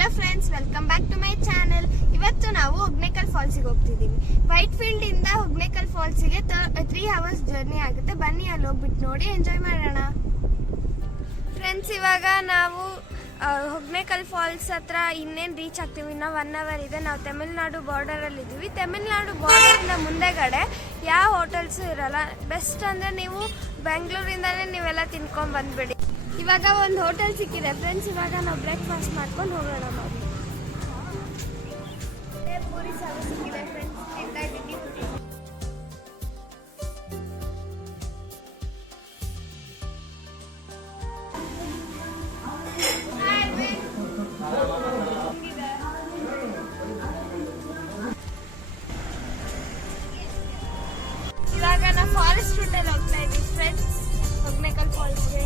Hello friends, welcome back to my channel. ಇವತ್ತು ನಾವು ಹೊಗ್ನೇಕಲ್ ಫಾಲ್ಸಿಗೆ ಹೋಗ್ತಿದ್ದೀವಿ. White field ಇಂದ ಹೊಗ್ನೇಕಲ್ ಫಾಲ್ಸಿಗೆ 3 hours ಜರ್ನಿ ಆಗುತ್ತೆ. ಬನ್ನಿ ಅಲ್ಲಿ ಹೋಗ್ಬಿಟ್ಟು ನೋಡಿ ಎಂಜಾಯ್ ಮಾಡೋಣ. ಫ್ರೆಂಡ್ಸ್, ಇವಾಗ ನಾವು ಹೊಗ್ನೇಕಲ್ ಫಾಲ್ಸ್ ಹತ್ರ ಇನ್ನೇನು ರೀಚ್ ಆಗ್ತೀವಿ. ಇನ್ನು 1 hour ಇದೆ. ನಾವು ತಮಿಳ್ನಾಡು ಬಾರ್ಡರಲ್ಲಿ ಇದ್ದೀವಿ. ತಮಿಳ್ನಾಡು ಬಾರ್ಡರಿಂದ ಮುಂದೆಗಡೆ ಯಾವ ಹೋಟೆಲ್ಸು ಇರಲ್ಲ. ಬೆಸ್ಟ್ ಅಂದರೆ ನೀವು ಬೆಂಗಳೂರಿಂದನೇ ನೀವೆಲ್ಲ ತಿನ್ಕೊಂಡು ಬಂದ್ಬಿಡಿ. ಇವಾಗ ಒಂದು ಹೋಟೆಲ್ ಸಿಕ್ಕಿದೆ ಫ್ರೆಂಡ್ಸ್. ಇವಾಗ ನಾವು ಬ್ರೇಕ್ಫಾಸ್ಟ್ ಮಾಡ್ಕೊಂಡು ಹೋಗೋಣ. ಪೂರಿ ಸಾರು ಸಿಕ್ಕಿದೆ ಫ್ರೆಂಡ್ಸ್, ತಿಂತಾ ಇದ್ದೀವಿ. ಇವಾಗ ನಾವು ಫಾರೆಸ್ಟ್ ರೂಟಲ್ಲಿ ಹೋಗ್ತಾ ಇದ್ದೀವಿ ಫ್ರೆಂಡ್ಸ್, ಹೊಗ್ನೇಕಲ್ ಫಾಲ್ಸ್ಗೆ.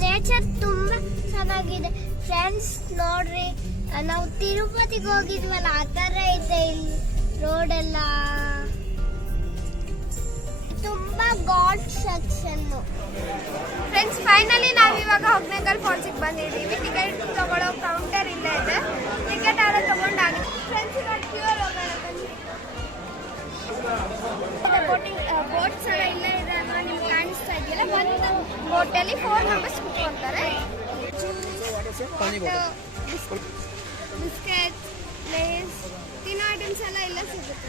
ನೇಚರ್ ತುಂಬಾ ಚೆನ್ನಾಗಿದೆ ಫ್ರೆಂಡ್ಸ್. ನೋಡ್ರಿ, ನಾವು ತಿರುಪತಿಗೆ ಹೋಗಿದ್ವಲ್ಲ, ಆ ತರ ಇದೆ ಇಲ್ಲಿ ರೋಡ್ ಎಲ್ಲ. ತುಂಬಾ ಗಾಡ್ ಸೆಕ್ಷನ್ ಫ್ರೆಂಡ್ಸ್. ಫೈನಲಿ ನಾವು ಇವಾಗ ಹೊಗ್ನೇಕಲ್ ಫಾಲ್ಸಿಗೆ ಬಂದಿದ್ದೀವಿ. ಟಿಕೆಟ್ ತಗೊಳ್ಳೋ ಕೌಂಟರ್ ಇಲ್ಲೇ ಇದೆ. ಟಿಕೆಟ್ ಆಡ ತಗೊಂಡಾಗಿದೆ ಫ್ರೆಂಡ್ಸ್. ಇವಾಗ ಕ್ಯೂರ್ ಹೋಗೋಣ ಬನ್ನಿ. ಬೋಟ್ಸ್ ಎಲ್ಲ ಇಲ್ಲೇ ಇದೆ ಅಲ್ವಾ, ನಿಮ್ಗೆ ಕಾಣಿಸ್ತಾ ಇದೆಯಲ್ಲ. ಬಂದು ಬೋಟಲ್ಲಿ 4 members ಕೂತ್ಕೊಳ್ತಾರೆ. ಬಿಸ್ಕೆಟ್, ಲೇಸ್, ತಿನ್ನೋ ಐಟಮ್ಸ್ ಎಲ್ಲ ಇಲ್ಲೇ ಸಿಗುತ್ತೆ.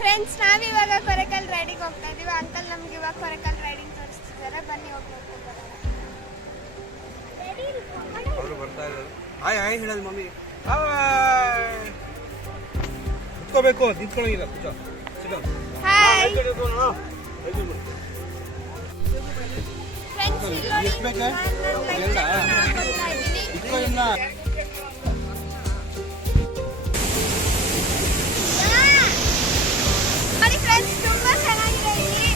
ಫ್ರೆಂಡ್ಸ್, ನಾವಿವಾಗ ಕೊರೆಕಲ್ ರೈಡಿಂಗ್ ಹೋಗ್ತಾ ಇದೀವಿ. ಅಂಕಲ್ ನಮ್ಗೆ ಇವಾಗ ಕೊರೆಕಲ್ ರೈಡಿಂಗ್ ತೋರಿಸ್ತಿದ್ದಾರೆ. ಬನ್ನಿ ಹೋಗ್ಬೇಕು. ಹೇಳೋದು ಮಮ್ಮಿ ಕುತ್ಕೋಬೇಕು, ನಿಂತ್ಕೊಳ್ಳೋಂಗಿಲ್ಲ. ತುಂಬಾ ಚೆನ್ನಾಗಿದೆ ಇಲ್ಲಿ.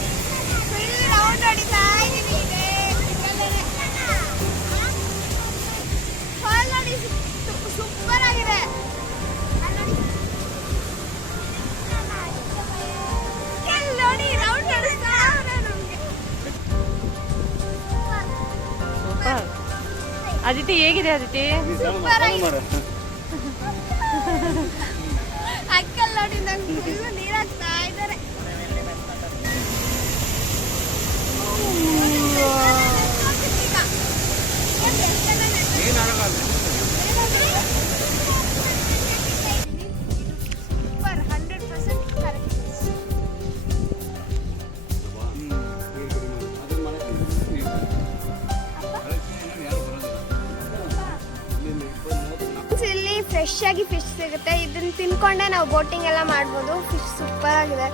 ಫುಲ್ ರೌಂಡ್ ಹೊಡಿತಾ ಇದೀವಿ. ಸೂಪರ್ ಆಗಿದೆ. ನೋಡಿ, ರೌಂಡ್ ಹೊಡಿಸ್ತಾ ನಮ್ಗೆ. ಅದಿತಿ ಹೇಗಿದೆ? ಅದಿತಿ ಸೂಪರ್ ಆಗಿದೆ. ಅಕ್ಕಲ್ ನೋಡಿ, ನಂಗೆ ಫುಲ್ ನೀರಾಗ್ತಾ ಇದ್ದಾರೆ. Super, 100% correct. ಇಲ್ಲಿ ಫ್ರೆಶ್ ಆಗಿ ಫಿಶ್ ಸಿಗುತ್ತೆ. ಇದನ್ನ ತಿನ್ಕೊಂಡೆ ನಾವು ಬೋಟಿಂಗ್ ಎಲ್ಲ ಮಾಡ್ಬೋದು. ಫಿಶ್ ಸೂಪರ್ ಆಗಿದೆ.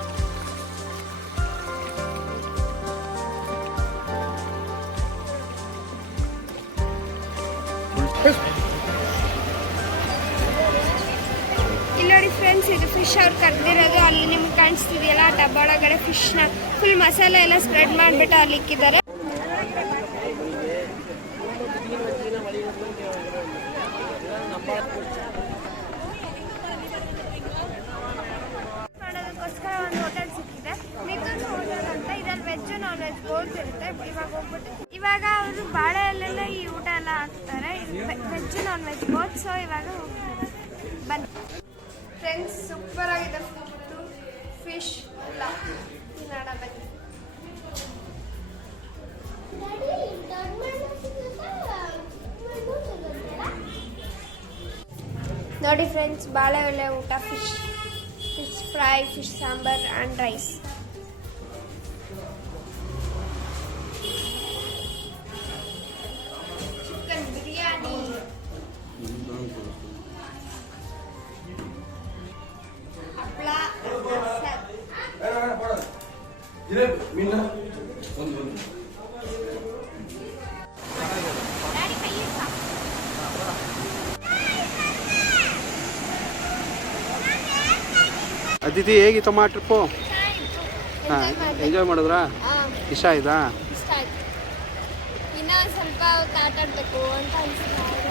ಇಲ್ಲಿ ನೋಡಿ ಫ್ರೆಂಡ್ಸ್, ಇದು ಫಿಶ್ ಅವ್ರು ಕರ್ದಿರೋದು. ಅಲ್ಲಿ ನಿಮ್ಗೆ ಕಾಣಿಸ್ತಿದೆಯಲ್ಲ, ಆ ಡಬ್ಬ ಒಳಗಡೆ ಫಿಶ್ನ ಫುಲ್ ಮಸಾಲೆ ಎಲ್ಲ ಸ್ಪ್ರೆಡ್ ಮಾಡಿಬಿಟ್ಟು ಅಲ್ಲಿ ಇಕ್ಕಿದ್ದಾರೆ. ಮಾಡೋದಕ್ಕೋಸ್ಕರ ಒಂದು ಹೋಟೆಲ್ ಸಿಕ್ಕಿದೆ, ಮಿಥುನ್ ಹೋಟೆಲ್ ಅಂತ. ಇದ್ರಲ್ಲಿ ವೆಜ್ ನಾನ್ ವೆಜ್ ಬೋರ್ಡ್ಸ್ ಇರುತ್ತೆ. ಇವಾಗ ಹೋಗ್ಬಿಟ್ಟು ಇವಾಗ ಅವರು ಬಾಳೆ ಅಲ್ಲೆಲ್ಲ ಈ ಊಟ ಎಲ್ಲ ಹಾಕ್ತಾರೆ. Veg non veg board. So ಇವಾಗ ಹೋಗ್ತಾರೆ, ಬನ್ನಿ ಫ್ರೆಂಡ್ಸ್. ಸೂಪರ್ ಆಗಿದೆ ಫುಡ್ಡು, ಫಿಶ್ ಎಲ್ಲ ತಿನ್ನೋಣ ಬನ್ನಿ. ನೋಡಿ ಫ್ರೆಂಡ್ಸ್, ಬಾಳೆ ಎಲೆ ಊಟ, fish fry, fish sambar and rice. Chicken biryani, ಹಪ್ಪಳ, ಅದಿತಿ ಹೇಗಿತ್ತಮ್ಮ ಟ್ರಿಪ್ಪು? ಎಂಜಾಯ್ ಮಾಡಿದೆ. ಎಂಜಾಯ್ ಮಾಡಿದ್ರಾ? ಇಷ್ಟ ಆಯ್ತಾ? ಇಷ್ಟ ಆಯ್ತು. ಇನ್ನ ಸ್ವಲ್ಪ ಹೊತ್ತು ಆಟ ಆಡ್ಬೇಕು ಅಂತ ಅನ್ಸುತ್ತೆ.